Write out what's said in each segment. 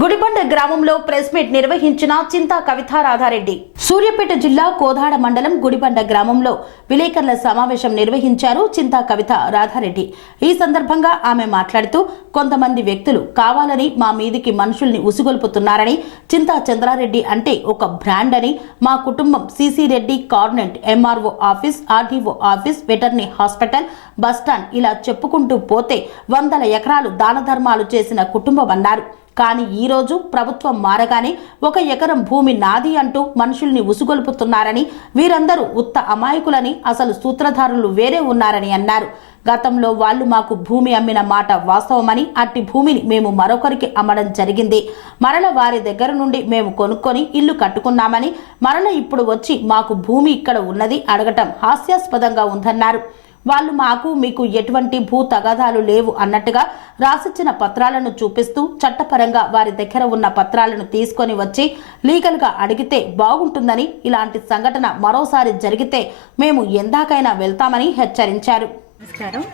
గుడిబండ గ్రామంలో press meet నిర్వహించిన చింతా కవితా రాధారెడ్డి. సూర్యాపేట జిల్లా కోదాడ మండలం గుడిబండ గ్రామంలో విలేకరుల సమావేశం నిర్వహించారు చింతా కవితా రాధారెడ్డి. ఈ సందర్భంగా ఆమె మాట్లాడుతూ, కొంతమంది వ్యక్తులు కావాలని మా మీదికి మనుషుల్ని ఉసిగొల్పుతున్నారని, చింతా చంద్రారెడ్డి అంటే ఒక బ్రాండ్ అని, మా కుటుంబం CC Reddy కార్నెట్, MRO office, RDO office, veterinary hospital, bus stand ఇలా చెప్పుకుంటూ పోతే 100 ఎకరాలు దాన ధర్మాలు చేసిన కుటుంబం అన్నారు. కానీ ఈ రోజు ప్రభుత్వం మారగానే 1 ఎకరం భూమి నాది అంటూ మనుషుల్ని ఉసుగొల్పుతున్నారని, వీరందరూ ఉత్త అమాయకులని, అసలు సూత్రధారులు వేరే ఉన్నారని అన్నారు. గతంలో వాళ్ళు మాకు భూమి అమ్మిన మాట వాస్తవమని, అట్టి భూమిని మేము మరొకరికి అమ్మడం జరిగింది. మరల వారి దగ్గర నుండి మేము కొనుక్కొని ఇల్లు కట్టుకున్నామని, మరల ఇప్పుడు వచ్చి మాకు భూమి ఇక్కడ ఉన్నది అడగటం హాస్యాస్పదంగా ఉందన్నారు. వాళ్ళు మాకు మీకు ఎటువంటి భూ తగాదాలు లేవు అన్నట్టుగా రాసిచ్చిన పత్రాలను చూపిస్తూ చట్టపరంగా వారి దగ్గర ఉన్న పత్రాలను తీసుకొని వచ్చి లీగల్గా అడిగితే బాగుంటుందని, ఇలాంటి సంఘటన మరోసారి జరిగితే మేము ఎందాకైనా వెళ్తామని హెచ్చరించారు. నమస్కారం.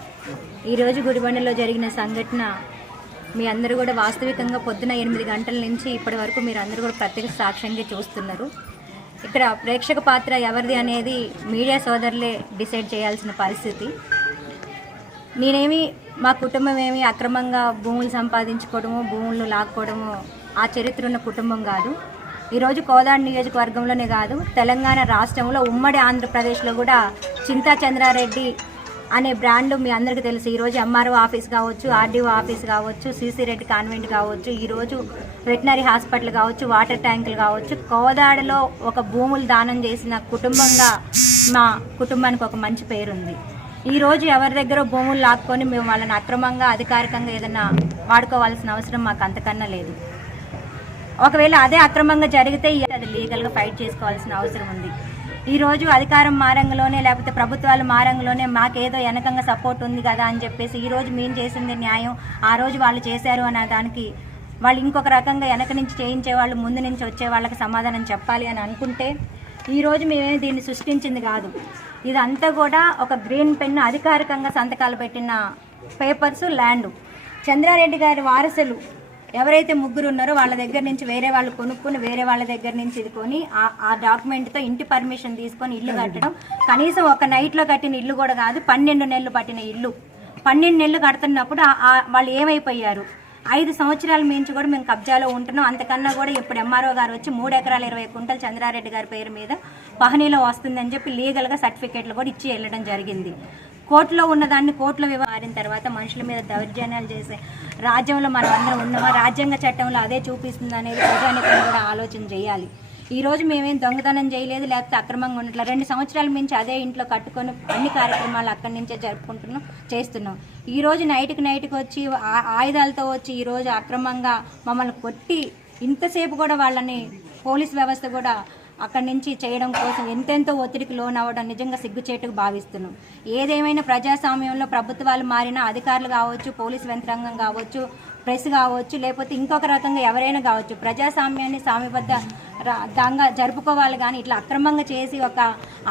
ఈరోజు గుడిబండలో జరిగిన సంఘటన మీ అందరూ కూడా వాస్తవికంగా పొద్దున 8 గంటల నుంచి ఇప్పటి వరకు మీరు అందరూ కూడా ప్రత్యక్ష సాక్ష్యంగా చూస్తున్నారు. ఇక్కడ ప్రేక్షక పాత్ర ఎవరిది అనేది మీడియా సోదరులే డిసైడ్ చేయాల్సిన పరిస్థితి. నేనేమి మా కుటుంబం ఏమి అక్రమంగా భూములు సంపాదించుకోవడము, భూములు లాక్కోవడము ఆ చరిత్ర ఉన్న కుటుంబం కాదు. ఈరోజు కోదాడ నియోజకవర్గంలోనే కాదు, తెలంగాణ రాష్ట్రంలో ఉమ్మడి ఆంధ్రప్రదేశ్లో కూడా చింతా చంద్రారెడ్డి అనే బ్రాండ్ మీ అందరికీ తెలుసు. ఈరోజు ఎంఆర్ఓ ఆఫీస్ కావచ్చు, ఆర్డీఓ ఆఫీస్ కావచ్చు, సిసి రెడ్డి కాన్వెంట్ కావచ్చు, ఈరోజు వెటనరీ హాస్పిటల్ కావచ్చు, వాటర్ ట్యాంకులు కావచ్చు, కోదాడలో ఒక భూములు దానం చేసిన కుటుంబంగా మా కుటుంబానికి ఒక మంచి పేరుంది. ఈరోజు ఎవరి దగ్గర భూములు లాక్కొని మేము వాళ్ళని అక్రమంగా అధికారికంగా ఏదైనా వాడుకోవాల్సిన అవసరం మాకు అంతకన్నా లేదు. ఒకవేళ అదే అక్రమంగా జరిగితే అది లీగల్గా ఫైట్ చేసుకోవాల్సిన అవసరం ఉంది. ఈరోజు అధికారం మారంగంలోనే లేకపోతే ప్రభుత్వాలు మారంగంలోనే మాకేదో వెనకంగా సపోర్ట్ ఉంది కదా అని చెప్పేసి ఈరోజు మేము చేసింది న్యాయం, ఆ రోజు వాళ్ళు చేశారు అనే దానికి వాళ్ళు ఇంకొక రకంగా వెనక నుంచి చేయించే వాళ్ళు, ముందు నుంచి వచ్చే వాళ్ళకి సమాధానం చెప్పాలి అని అనుకుంటే, ఈరోజు మేమేమి దీన్ని సృష్టించింది కాదు. ఇదంతా కూడా ఒక గ్రీన్ పెన్ అధికారికంగా సంతకాలు పెట్టిన పేపర్స్, ల్యాండ్. చంద్రారెడ్డి గారి వారసులు ఎవరైతే 3 ఉన్నారో వాళ్ళ దగ్గర నుంచి వేరే వాళ్ళు కొనుక్కొని, వేరే వాళ్ళ దగ్గర నుంచి ఇది కొని ఆ డాక్యుమెంట్తో ఇంటి పర్మిషన్ తీసుకొని ఇల్లు కట్టడం, కనీసం ఒక నైట్లో కట్టిన ఇల్లు కూడా కాదు, 12 నెలలు పట్టిన ఇల్లు. 12 నెలలు కడుతున్నప్పుడు వాళ్ళు ఏమైపోయారు? 5 సంవత్సరాల మించి కూడా మేము కబ్జాలో ఉంటున్నాం. అంతకన్నా కూడా ఇప్పుడు ఎంఆర్ఓ గారు వచ్చి 3 ఎకరాల 20 కుంటలు చంద్రారెడ్డి గారి పేరు మీద పహనీలో వస్తుందని చెప్పి లీగల్గా సర్టిఫికేట్లు కూడా ఇచ్చి వెళ్ళడం జరిగింది. కోర్టులో ఉన్నదాన్ని కోర్టులో మారిన తర్వాత మనుషుల మీద దౌర్జన్యాలు చేసే రాజ్యంలో మనం అందరం ఉన్నామా? రాజ్యాంగ చట్టంలో అదే చూపిస్తుంది అనేది ప్రజానికం కూడా ఆలోచన చేయాలి. ఈరోజు మేమేం దొంగతనం చేయలేదు, లేకపోతే అక్రమంగా ఉండట్లేదు. 2 సంవత్సరాల నుంచి అదే ఇంట్లో కట్టుకొని అన్ని కార్యక్రమాలు అక్కడి నుంచే జరుపుకుంటున్నాం, చేస్తున్నాం. ఈరోజు నైట్కి వచ్చి ఆయుధాలతో వచ్చి ఈరోజు అక్రమంగా మమ్మల్ని కొట్టి ఇంతసేపు కూడా వాళ్ళని పోలీస్ వ్యవస్థ కూడా అక్కడి నుంచి చేయడం కోసం ఎంతెంతో ఒత్తిడికి లోన్ అవ్వడం నిజంగా సిగ్గుచేటుకు భావిస్తున్నాం. ఏదేమైనా ప్రజాస్వామ్యంలో ప్రభుత్వాలు మారినా అధికారులు కావచ్చు, పోలీస్ యంత్రాంగం కావచ్చు, ప్రెస్ కావచ్చు, లేకపోతే ఇంకొక రకంగా ఎవరైనా కావచ్చు, ప్రజాస్వామ్యాన్ని సామ్యబద్ధంగా జరుపుకోవాలి. కానీ ఇట్లా అక్రమంగా చేసి ఒక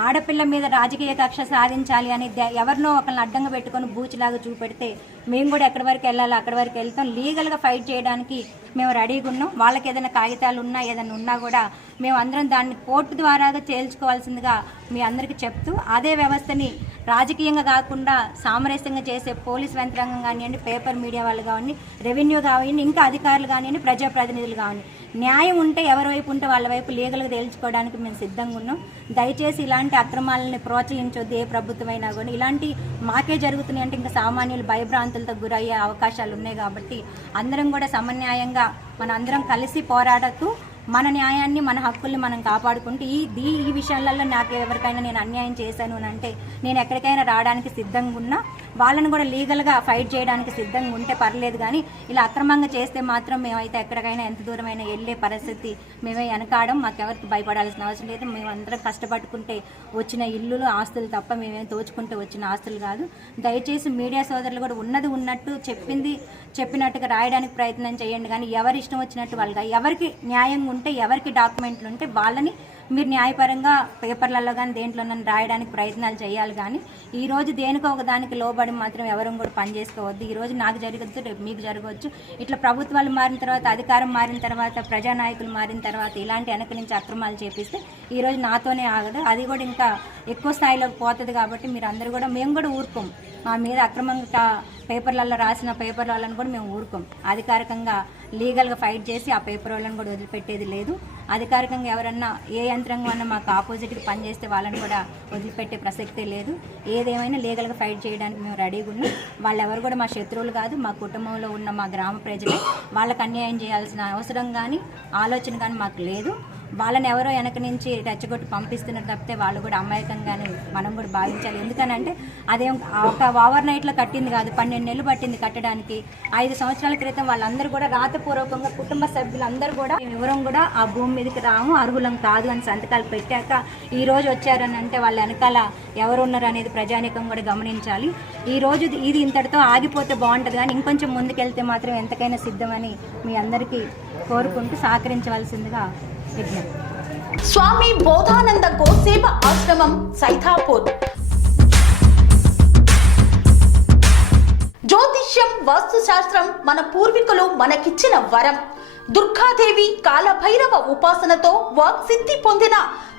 ఆడపిల్ల మీద రాజకీయ కక్ష సాధించాలి అని ఎవరినో ఒకరిని అడ్డంగా పెట్టుకొని బూచిలాగా చూపెడితే మేము కూడా ఎక్కడి వరకు వెళ్ళాలి అక్కడి వరకు వెళ్తాం. లీగల్గా ఫైట్ చేయడానికి మేము రెడీగా ఉన్నాం. వాళ్ళకి ఏదైనా కాగితాలు ఉన్నా ఏదైనా ఉన్నా కూడా మేము అందరం దాన్ని కోర్టు ద్వారాగా తేల్చుకోవాల్సిందిగా మీ అందరికీ చెప్తూ, అదే వ్యవస్థని రాజకీయంగా కాకుండా సామరస్యంగా చేసే పోలీస్ యంత్రాంగం కానివ్వండి, పేపర్ మీడియా వాళ్ళు కానివ్వండి, రెవెన్యూ కానివ్వండి, ఇంకా అధికారులు కానివ్వండి, ప్రజాప్రతినిధులు కానివ్వండి, న్యాయం ఉంటే ఎవరి వైపు ఉంటే వాళ్ళ వైపు లీగల్గా తేల్చుకోవడానికి మేము సిద్ధంగా ఉన్నాం. దయచేసి ఇలాంటి అక్రమాలని ప్రోత్సహించొద్దు. ఏ ప్రభుత్వమైనా కూడా ఇలాంటి మాకే జరుగుతున్నాయి అంటే ఇంకా సామాన్యులు భయభ్రాంతులతో గురయ్యే అవకాశాలు ఉన్నాయి. కాబట్టి అందరం కూడా సమన్యాయంగా మన అందరం కలిసి పోరాడుతూ మన న్యాయాన్ని, మన హక్కుల్ని మనం కాపాడుకుంటూ ఈ విషయాలలో నాకు ఎవరికైనా నేను అన్యాయం చేశాను అని అంటే నేను ఎక్కడికైనా రావడానికి సిద్ధంగా ఉన్నా. వాళ్ళని కూడా లీగల్గా ఫైట్ చేయడానికి సిద్ధంగా ఉంటే పర్లేదు. కానీ ఇలా అక్రమంగా చేస్తే మాత్రం మేమైతే ఎక్కడికైనా ఎంత దూరమైనా వెళ్ళే పరిస్థితి మేమే వెనకాడం. మాకెవరికి భయపడాల్సిన అవసరం లేదు. మేమందరం కష్టపడుకుంటే వచ్చిన ఇల్లులు, ఆస్తులు తప్ప మేమేం తోచుకుంటే వచ్చిన ఆస్తులు కాదు. దయచేసి మీడియా సోదరులు కూడా ఉన్నది ఉన్నట్టు చెప్పినట్టుగా రాయడానికి ప్రయత్నం చేయండి. కానీ ఎవరి ఇష్టం వచ్చినట్టు వాళ్ళగా ఎవరికి న్యాయం ఉంటే, ఎవరికి డాక్యుమెంట్లు ఉంటే వాళ్ళని మీరు న్యాయపరంగా పేపర్లలో కానీ దేంట్లో రాయడానికి ప్రయత్నాలు చేయాలి. కానీ ఈరోజు దేనికో ఒక దానికి లోబడి మాత్రం ఎవరు కూడా పని చేసుకోవద్దు. ఈరోజు నాకు జరగచ్చు, రేపు మీకు జరగవచ్చు. ఇట్లా ప్రభుత్వాలు మారిన తర్వాత, అధికారం మారిన తర్వాత, ప్రజానాయకులు మారిన తర్వాత ఇలాంటి వెనక నుంచి అక్రమాలు చేపిస్తే ఈరోజు నాతోనే ఆగదు, అది కూడా ఇంకా ఎక్కువ స్థాయిలోకి పోతుంది. కాబట్టి మీరు అందరూ కూడా, మేము కూడా ఊరుకోం. మా మీద అక్రమంగా పేపర్లలో రాసిన పేపర్ వాళ్ళని కూడా మేము ఊరుకోం. అధికారికంగా లీగల్గా ఫైట్ చేసి ఆ పేపర్ వాళ్ళని కూడా వదిలిపెట్టేది లేదు. అధికారికంగా ఎవరన్నా ఏ యంత్రాంగం అన్నా మాకు ఆపోజిట్గా పనిచేస్తే వాళ్ళని కూడా వదిలిపెట్టే ప్రసక్తే లేదు. ఏదేమైనా లీగల్గా ఫైట్ చేయడానికి మేము రెడీగా ఉన్నాం. వాళ్ళు ఎవరు కూడా మా శత్రువులు కాదు, మా కుటుంబంలో ఉన్న మా గ్రామ ప్రజలే. వాళ్ళకి అన్యాయం చేయాల్సిన అవసరం కానీ ఆలోచన కానీ మాకు లేదు. వాళ్ళని ఎవరో వెనక నుంచి రెచ్చగొట్టి పంపిస్తున్నారు తప్పితే వాళ్ళు కూడా అమాయకంగానే మనం కూడా భావించాలి. ఎందుకనంటే అదేం ఒక ఓవర్ నైట్లో కట్టింది కాదు, 12 నెలలు పట్టింది కట్టడానికి. 5 సంవత్సరాల క్రితం వాళ్ళందరూ కూడా రాతపూర్వకంగా కుటుంబ సభ్యులందరూ కూడా వివరం కూడా ఆ భూమి మీదకి రాము, అర్హులం కాదు అని సంతకాలు పెట్టాక ఈ రోజు వచ్చారని అంటే వాళ్ళ వెనకాల ఎవరు ఉన్నారు అనేది ప్రజానీకం కూడా గమనించాలి. ఈ రోజు ఇది ఇంతటితో ఆగిపోతే బాగుంటుంది, కానీ ఇంకొంచెం ముందుకెళ్తే మాత్రం ఎంతకైనా సిద్ధమని మీ అందరికీ కోరుకుంటూ సహకరించవలసిందిగా విజ్ఞప్తి. స్వామి బోధానంద గోసేవ ఆశ్రమం సైథాపూర్. జ్యోతిష్యం, వాస్తుశాస్త్రం మన పూర్వీకులు మనకిచ్చిన వరం. దుర్గాదేవి, కాలభైరవ ఉపాసనతో వాక్సిద్ధి పొందిన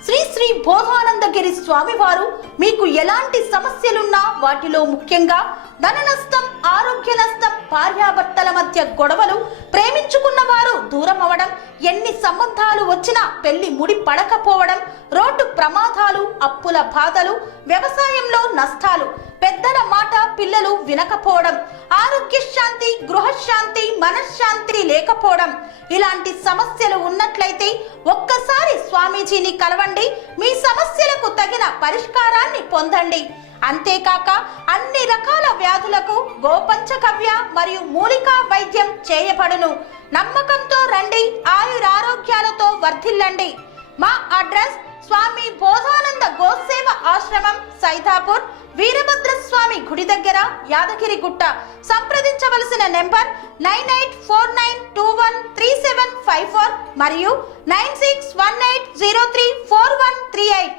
శ్రీ శ్రీ బోధానందగిరి స్వామివారు మీకు ఎలాంటి సమస్యలున్నా, వాటిలో ముఖ్యంగా ధన నష్టం, ఆరోగ్య నష్టం, భార్యాభర్తల మధ్య గొడవలు, ప్రేమించుకున్న వారు దూరం అవడం, ఎన్ని సంబంధాలు వచ్చినా పెళ్లి ముడి పడకపోవడం, రోడ్డు ప్రమాదాలు, అప్పుల బాధలు, వ్యవసాయంలో నష్టాలు, పెద్దల మాట పిల్లలు వినకపోవడం, ఆరోగ్య శాంతి, గృహశాంతి, మనశ్శాంతి లేకపోవడం, ఇలాంటి సమస్యలు ఉన్నట్లయితే ఒక్కసారి స్వామీజీని కలవండి. మీ సమస్యలకు తగిన పరిష్కారాన్ని పొందండి. అంతేకాక అన్ని రకాల వ్యాధులకు గోపంచకవ్య మరియు మూలికా వైద్యం చేయబడును. నమ్మకంతో రండి, ఆయురారోగ్యాలతో వర్ధిల్లండి. మా అడ్రస్ స్వామి బోధానంద గోసేవ ఆశ్రమం, సైథాపూర్, వీరభద్రస్వామి గుడి దగ్గర, యాదగిరిగుట్ట. సంప్రదించవలసిన నెంబర్ 9849213754 మరియు 9618034138.